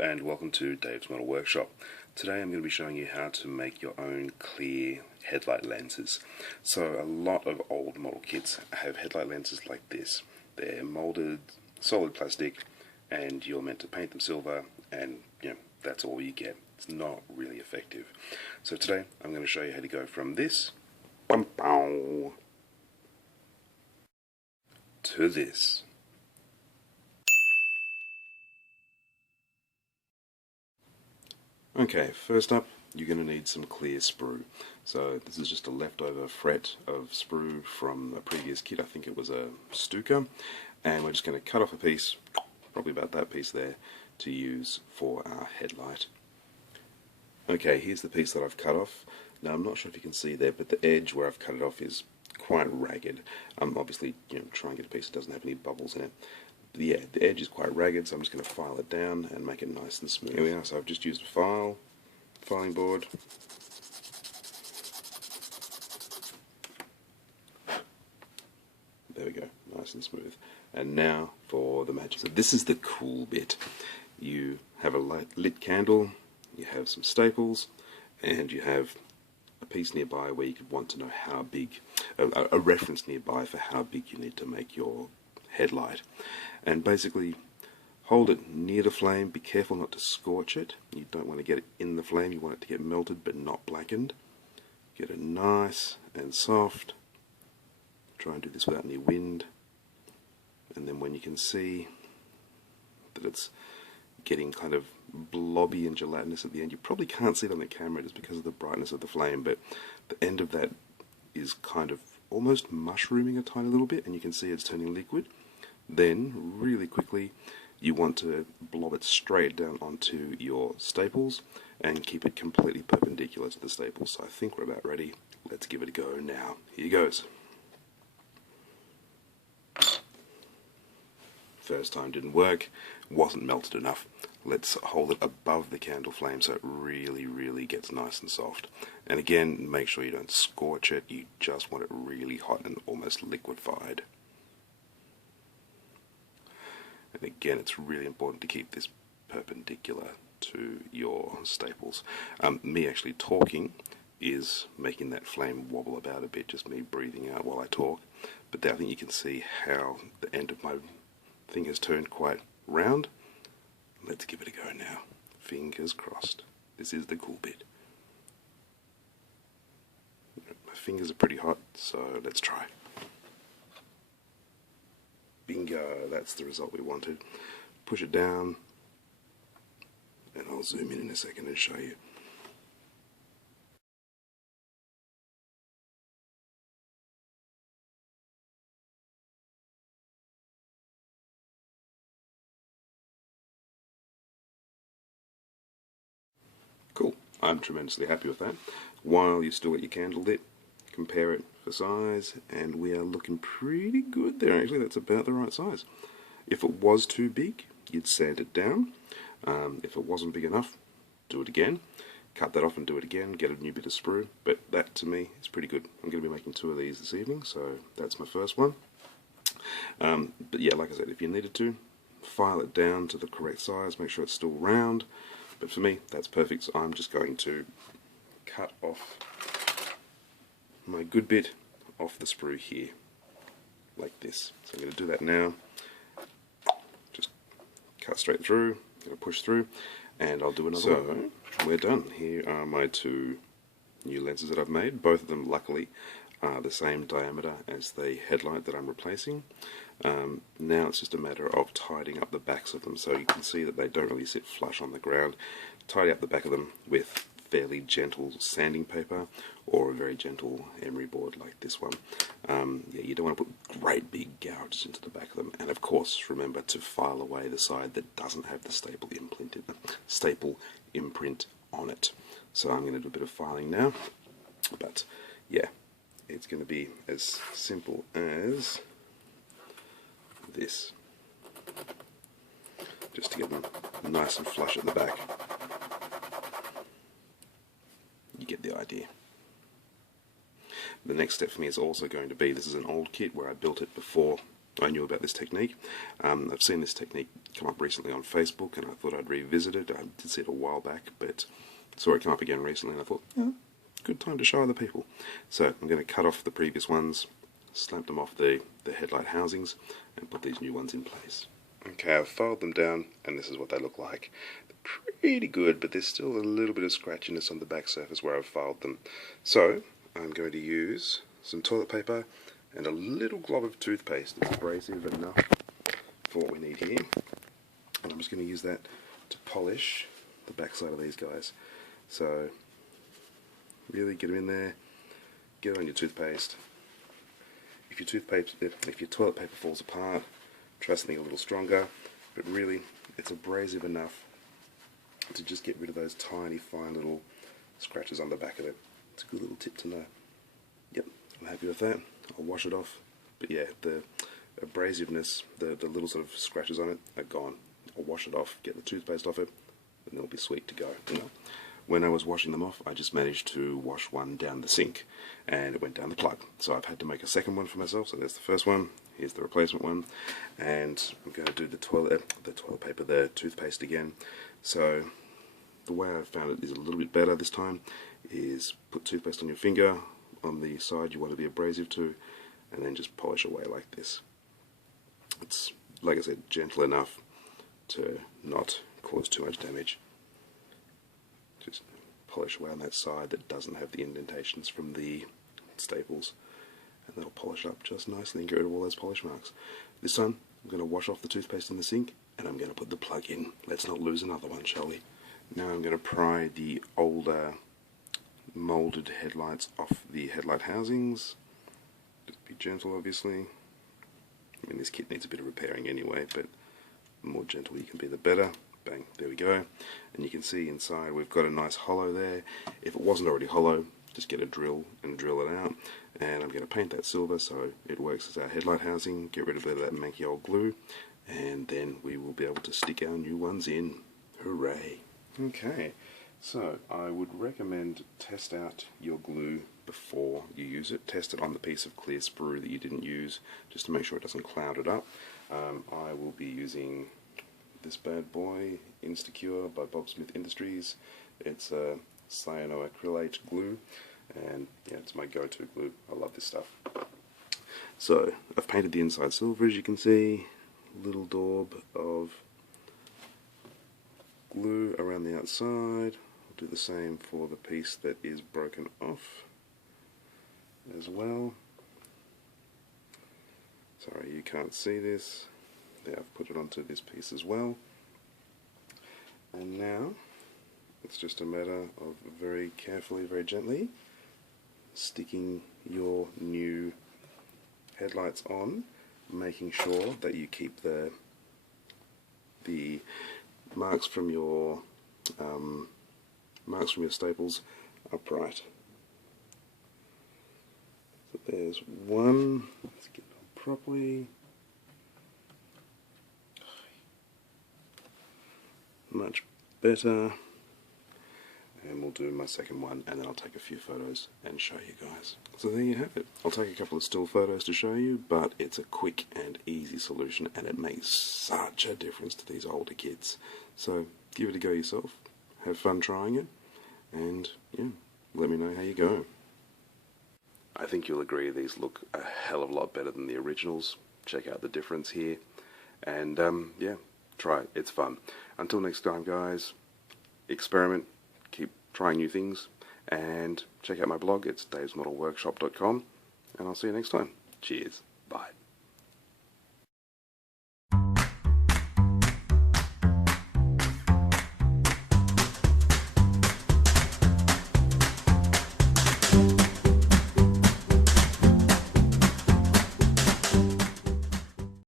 and welcome to Dave's Model Workshop. Today I'm going to be showing you how to make your own clear headlight lenses. So a lot of old model kits have headlight lenses like this. They're molded solid plastic and you're meant to paint them silver and that's all you get. It's not really effective. So today I'm going to show you how to go from this to this. Okay, first up, you're going to need some clear sprue. So this is just a leftover fret of sprue from a previous kit. I think it was a Stuka, and we're just going to cut off a piece, probably about that piece there, to use for our headlight. Okay, here's the piece that I've cut off. Now I'm not sure if you can see there, but the edge where I've cut it off is quite ragged. Obviously, try and get a piece that doesn't have any bubbles in it. Yeah, the edge is quite ragged, so I'm just going to file it down and make it nice and smooth. Here we are, so I've just used a filing board. There we go, nice and smooth. And now for the magic. So this is the cool bit. You have a lit candle, you have some staples, and you have a piece nearby where you could want to know how big, a reference nearby for how big you need to make your headlight. And basically hold it near the flame. Be careful not to scorch it. You don't want to get it in the flame, you want it to get melted but not blackened. Get it nice and soft. Try and do this without any wind. And then when you can see that it's getting kind of blobby and gelatinous at the end, you probably can't see it on the camera just because of the brightness of the flame, but the end of that is kind of almost mushrooming a tiny little bit, and you can see it's turning liquid. Then, really quickly, you want to blob it straight down onto your staples and keep it completely perpendicular to the staples. So I think we're about ready. Let's give it a go now. Here goes. First time didn't work, wasn't melted enough. Let's hold it above the candle flame so it really gets nice and soft. And again, make sure you don't scorch it, you just want it really hot and almost liquefied. And again, it's really important to keep this perpendicular to your staples. Me actually talking is making that flame wobble about a bit, just me breathing out while I talk. But I think you can see how the end of my thing has turned quite round. Let's give it a go now. Fingers crossed. This is the cool bit. My fingers are pretty hot, so let's try. Bingo, that's the result we wanted. Push it down, and I'll zoom in a second and show you. Cool, I'm tremendously happy with that. While you still got your candle lit, compare it for size, and we are looking pretty good there. Actually, that's about the right size. If it was too big, you'd sand it down. If it wasn't big enough, do it again. Cut that off and do it again, get a new bit of sprue. But that, to me, is pretty good. I'm going to be making 2 of these this evening, so that's my first one. But yeah, like I said, if you needed to, file it down to the correct size, make sure it's still round. But for me, that's perfect, so I'm just going to cut off my good bit off the sprue here, like this. So I'm going to do that now. Just cut straight through, going to push through, and I'll do another one. So, we're done. Here are my 2 new lenses that I've made. Both of them, luckily, are the same diameter as the headlight that I'm replacing. Now it's just a matter of tidying up the backs of them, so you can see that they don't really sit flush on the ground. Tidy up the back of them with fairly gentle sanding paper or a very gentle emery board like this one. Yeah, you don't want to put great big gouges into the back of them, and of course remember to file away the side that doesn't have the staple imprint on it. So I'm going to do a bit of filing now, but yeah, it's going to be as simple as this, just to get them nice and flush at the back. You get the idea. The next step for me is also going to be, this is an old kit where I built it before I knew about this technique. I've seen this technique come up recently on Facebook, and I thought I'd revisit it. I did see it a while back, but saw it come up again recently, and I thought, yeah, good time to show other people. So I'm going to cut off the previous ones, slap them off the headlight housings, and put these new ones in place. Okay, I've filed them down, and this is what they look like. They're pretty good, but there's still a little bit of scratchiness on the back surface where I've filed them. So I'm going to use some toilet paper and a little glob of toothpaste. It's abrasive enough for what we need here. And I'm just going to use that to polish the backside of these guys. So really get them in there, get it on your toothpaste. If your toilet paper falls apart, try something a little stronger, but really it's abrasive enough to just get rid of those tiny fine little scratches on the back of it. It's a good little tip to know. Yep, I'm happy with that. I'll wash it off, but yeah, the abrasiveness, the little sort of scratches on it are gone. I'll wash it off, get the toothpaste off it, and it'll be sweet to go. You know? When I was washing them off, I just managed to wash one down the sink, and it went down the plug. So I've had to make a second one for myself. So there's the first one, here's the replacement one, and I'm going to do the toothpaste again. So the way I've found it is a little bit better this time, is put toothpaste on your finger, on the side you want to be abrasive to, and then just polish away like this. It's, like I said, gentle enough to not cause too much damage. Just polish away on that side that doesn't have the indentations from the staples, and that'll polish up just nicely and get rid of all those polish marks. This time I'm going to wash off the toothpaste in the sink, and I'm going to put the plug in. Let's not lose another one, shall we? Now I'm going to pry the older moulded headlights off the headlight housings. Just be gentle, obviously. I mean, this kit needs a bit of repairing anyway, but the more gentle you can be, the better. Bang, there we go. And you can see inside we've got a nice hollow there. If it wasn't already hollow, just get a drill and drill it out. And I'm going to paint that silver so it works as our headlight housing, get rid of that manky old glue, and then we will be able to stick our new ones in. Hooray! Okay, so I would recommend test out your glue before you use it. Test it on the piece of clear sprue that you didn't use, just to make sure it doesn't cloud it up. I will be using this bad boy, Instacure by Bob Smith Industries. It's a cyanoacrylate glue, and yeah, it's my go-to glue. I love this stuff. So I've painted the inside silver, as you can see. Little daub of glue around the outside. I'll do the same for the piece that is broken off as well. Sorry, you can't see this. There, I've put it onto this piece as well. And now it's just a matter of very carefully, very gently sticking your new headlights on, making sure that you keep the marks from your staples upright. So there's one. Let's get it on properly. Much better. And we'll do my second one, and then I'll take a few photos and show you guys. So there you have it. I'll take a couple of still photos to show you, but it's a quick and easy solution, and it makes such a difference to these older kids. So give it a go yourself, have fun trying it, and yeah, let me know how you go. I think you'll agree these look a hell of a lot better than the originals. Check out the difference here, and yeah, try it. It's fun. Until next time, guys, experiment, keep trying new things, and check out my blog. It's davesmodelworkshop.com, and I'll see you next time. Cheers. Bye.